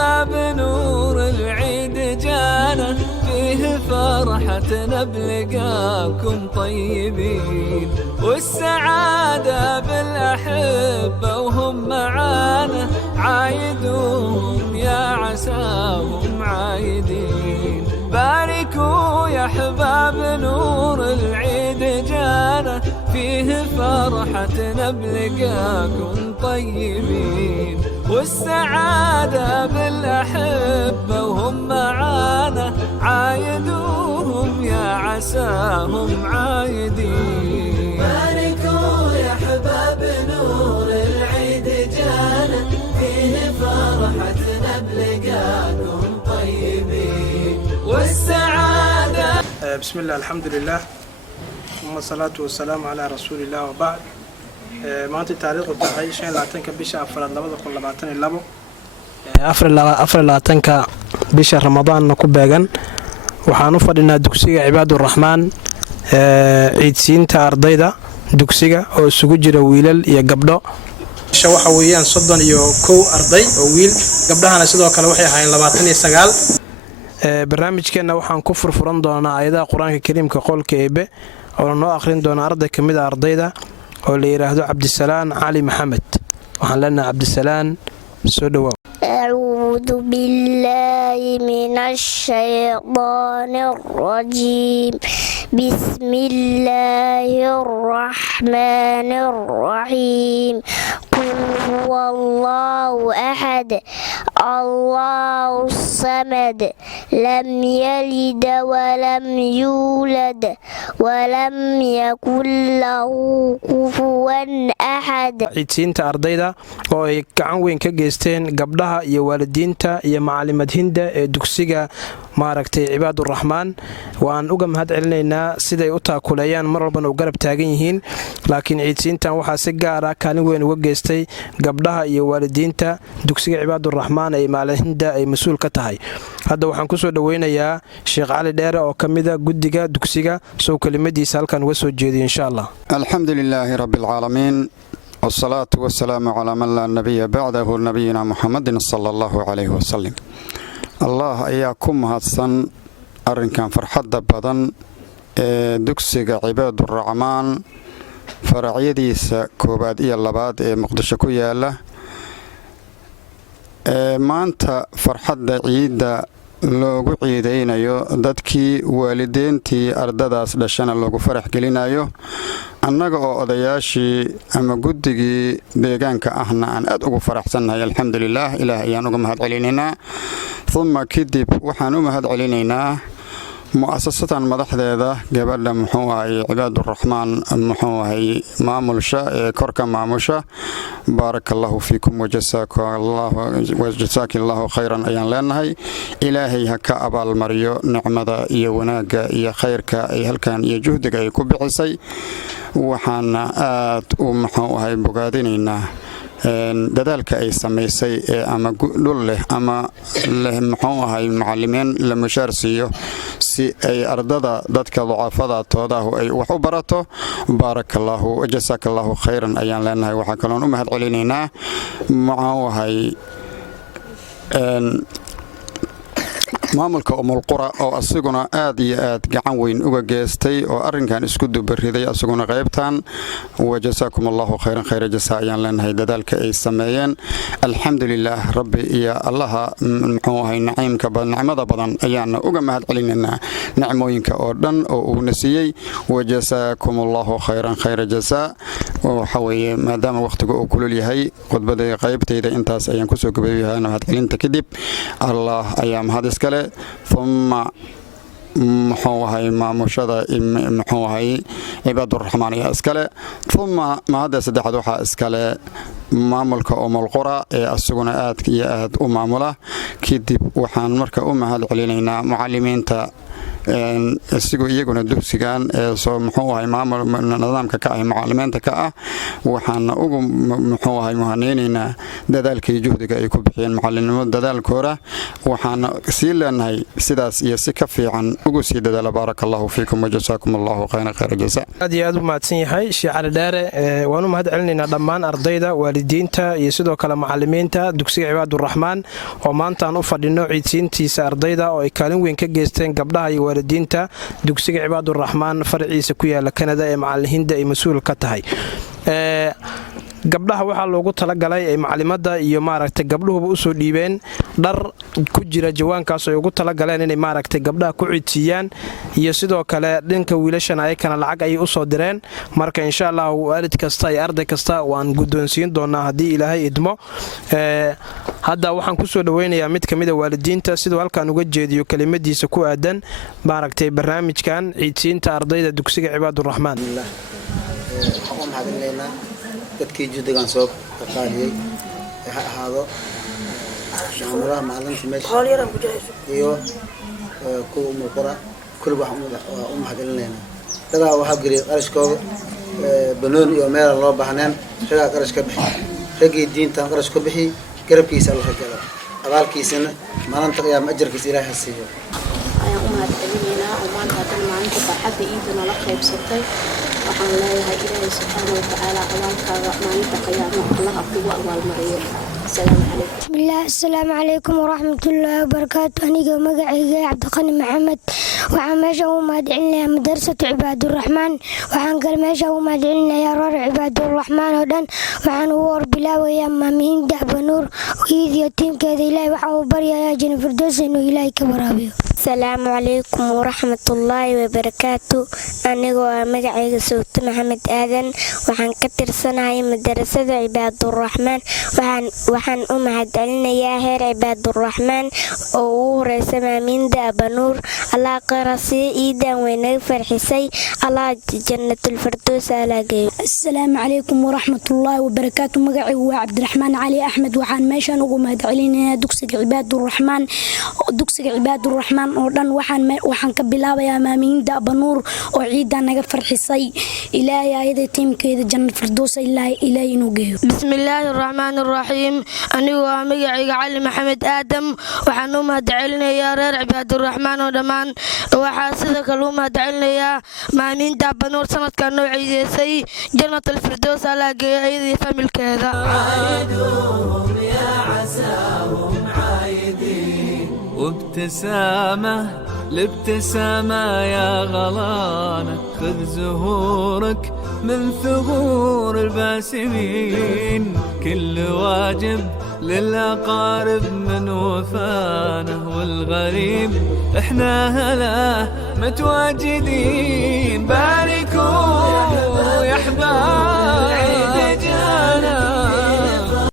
أحباب نور العيد جانا فيه فرحتنا بلقاكم طيبين والسعادة بالأحبة وهم معانا عايدوهم يا عساهم عايدين باركوا يا أحباب نور العيد جانا فيه فرحتنا بلقاكم طيبين والسعادة بالأحبة وهم معانا عايدوهم يا عساهم عايدين باركوا يا أحباب نور العيد جانا فيه فرحتنا بلقاكم طيبين والسعادة. بسم الله الحمد لله ثم الصلاة والسلام على رسول الله وبعد. maanta taariikhdu tahay 25 bisha afraad 2022 24 bisha Ramadaan ku beegan waxaan u fadhinaa dugsiga Cibaadurrahmaan ciidsiinta ardayda dugsiga oo isugu jira wiilal iyo gabdho waxa weeyaan 31 arday oo wiil gabdhahana sidoo kale waxay ahaayeen 29 barnaamijkeena waxaan ku furfuran doonaa aayadaha Quraanka Kariimka qolka Eebe oo noo akhrin doona arday kamid ah ardayda oo la yiraahdo Cabdisalaan Ali Maxamed waxaan leenahay Cabdisalaan soo dhawaad. أعوذ بالله من الشيطان الرجيم بسم الله الرحمن الرحيم قل هو الله أحد الله الصمد لم يلد ولم يولد ولم يكن له كفوا أحد. ciidsiinta ardayda oo ay gacan weyn ka geysteen gabdhaha iyo waalidiinta iyo macallimad Hinda ee dugsiga maaragtay Cibaadurrahmaan waan uga mahad celinaynaa siday u taakulayaan mar walba oo garab taagan yihiin laakiin ciidsiintan waxa si gaar ah kaalin weyn uga geystay gabdhaha iyo waalidiinta dugsiga Cibaadurrahmaan ee macallimad Hinda ay mas'uul ka tahay. hadda waxaan ku soo dhaweynayaa Sheekh Cali Dheere oo kamida guddiga dugsiga soo kalimadiisa halkan uga soo jeediyo insha Allah. alxamdulillaahi rabbil caalamiin والصلاة والسلام على من لا نبي بعده نبينا محمد صلى الله عليه وسلم. الله أياكم هاتسن أرنكان فرحة بدن دكسيق عباد الرحمن فرعيديس كوباد اللباد مقدشكو ياله ما أنت فرحة عيدة loogu ciideynayo dadkii waalidiintii ardadaas dhashana loogu farax gelinayo annaga oo odayaashii ama guddigii deegaanka ahna aan aad ugu faraxsannahay alxamdulillaah ilaah ayaan uga mahad celinaynaa thumma kadib waxaan u mahad celinaynaa mu'asasadan madaxdeeda gabadha muxuu ahay Cibaadurrahmaan muxuu ahay maamulsha ee korka maamusha barakallahu fiikum wajazaakallahu khayran ayaan leenahay ilaahay ha ka abaal mariyo nicmada iyo wanaaga iyo khayrka ay halkan iyo juhdiga ay ku bixisay waxaan aad u muxuu ahay bogaadinaynaa dadaalka ay sameysay ama dhul leh ama leh muxuu ahay macallimiin la mushaarsiyo si ay ardada dadka ducafada toodahu ay wax u barato barakallahu wajazaakallahu khayran ayaan leenahay waxa kale oo u mahad celinaynaa muxuu ahay maamulka umulqura oo asaguna aad iyo aad gacan weyn uga geystay oo arrinkan isku dubariday asaguna qaybtan wajazaakumullahu khayran khayra jazaa ayaan leenahay dadaalka ay sameeyeen alxamdulillaah rabbi iyo allaha muxuu ahay nicmada badan ayaana uga mahad celinaynaa nicmooyinka oo dhan oo uu nasiyay wajazaakumullahu khayran khayra jazaa waxa weeye maadaama waqtiga uu kulul yahay khudbada qaybtayda intaas ayaan ku soo gabayahay mahad celinta kadib allah ayaa mahad iskale ثم محوهاي ماموشدا محوهاي Cibaadurrahmaan ya iskale ثم ما هذا saddexaad waxa iskale maamulka umulqura ee asaguna aad iyo aad u maamula kadib waxaan marka u mahad celinaynaa macallimiinta isigoo iyaguna dugsigan soo muxuu ahay maamul nidaamka ka ah macallimiinta ka ah waxaan ugu muxuu ahay muhaneynaynaa dadaalka iyo juhdiga ay ku bixiyeen macallinimo dadaalkooda waxaan sii leenahay sidaas iyo si ka fiican ugu sii dadaala barakallahu fiikum wajazaakum allahu khayra jazaa aad iyo aad u mahadsan yahay Sheekh Cali Dheere waanu mahad celinaynaa dhammaan ardayda waalidiinta iyo sidoo kale macallimiinta dugsiga Cibaadurraxmaan oo maanta aan u fadhino ciidsiintiisa ardayda oo ay kaalin weyn ka geysteen gabdhaha iyo waalidiinta dugsiga Cibaadurraxmaan farciisa ku yaala Kanada ee macallimiinta ay mas'uul ka tahay gabdhaha waxaa loogu talagalay ay macallimada iyo maaragtay gabdhuhuba u soo dhiibeen dhar ku jira jawaankaas ay ugu talagaleen inay maaragtay gabdhaha ku ciidsiiyaan iyo sidoo kale dhanka wiilashana ayakana lacag ayay u soo direen marka insha Allah waalid kasta iyo arday kasta waan guddoonsiin doonaa haddii ilaahay idmo hadda waxaan ku soo dhaweynayaa mid ka mid ah waalidiinta sidoo halkaan uga jeediyo kelimadiisa ku aadan maaragtay barnaamijkan ciidsiinta ardayda dugsiga Cibaadurraxmaan dadkii juhdigan soo qaadiyay ha ahaado maamulaha maalinta meesha iyo kuwa umulqura kulli waxaan u mahadcelinaynaa dadaa waxaa geliyay qarashkooda banooni iyo meel loo baahneen ragaa qarash ka bixi ragii diintan qarash ka bixi garabkiisa la rajada abaalkiisana maalinta qiyaama ajarkiisa ilaahay siiyo ayaan u mahadcelinaynaa oo maanta haddana maalinta farxadda iidana la qaybsatay waxaan leeyahay ilaahay subxaana watacaala abaalkaaga maalinta qiyaamo allaha kugu abaalmariyo السلام عليكم ورحمة الله وبركاته أنا مقعي عبد القني محمد وعن ماشا وما دعينا مدرسة عباد الرحمن وعن قال ماشا وما دعينا يا رار عباد الرحمن ودن وعن وور بلا ويا مامين دعب نور ويذ يتيم كذا إلهي وعن بريا يا جن فردوس إنه إلهي كبرابيو السلام عليكم ورحمة الله وبركاته أنا مقعي سوت محمد آذن وعن كتر سنة مدرسة عباد الرحمن waxaan u mahadcelinayaa heer Cibaadurraxmaan oo uu horeysay maaminda Abanuur Allah qarasiyo iidan weynaga farxisay Allah jannatul firdaws alaagay السلام عليكم ورحمة الله وبركاته مقعي وعبد الرحمن علي أحمد وحان ماشان ugu mahadcelinayaa dugsiga Cibaadurraxmaan oo dhan waxaan ka bilaabayaa maaminda Abanuur oo ciidan naga farxisay ilaahay ayada tiimkeeda jannatul firdaws ilaahay inuu geeyo bismillaahir rahmaanir rahiim anigu waa magacayga Cali Maxamed Aadam waxaan u mahadcelinayaa reer Cibaadurraxmaan oo dhammaan waxaa sidoo kale u mahadcelinayaa maaminta Abanuur sanadkan noo ciideysay jannatul firdaws alaagay ayadii familkeeda عايدهم يا عساهم عايدين وابتسامة الابتسامة يا غلانة خذ زهورك من ثغور الباسمين كل واجب للأقارب من وفانه والغريب احنا هلا متواجدين باركوا يا احباب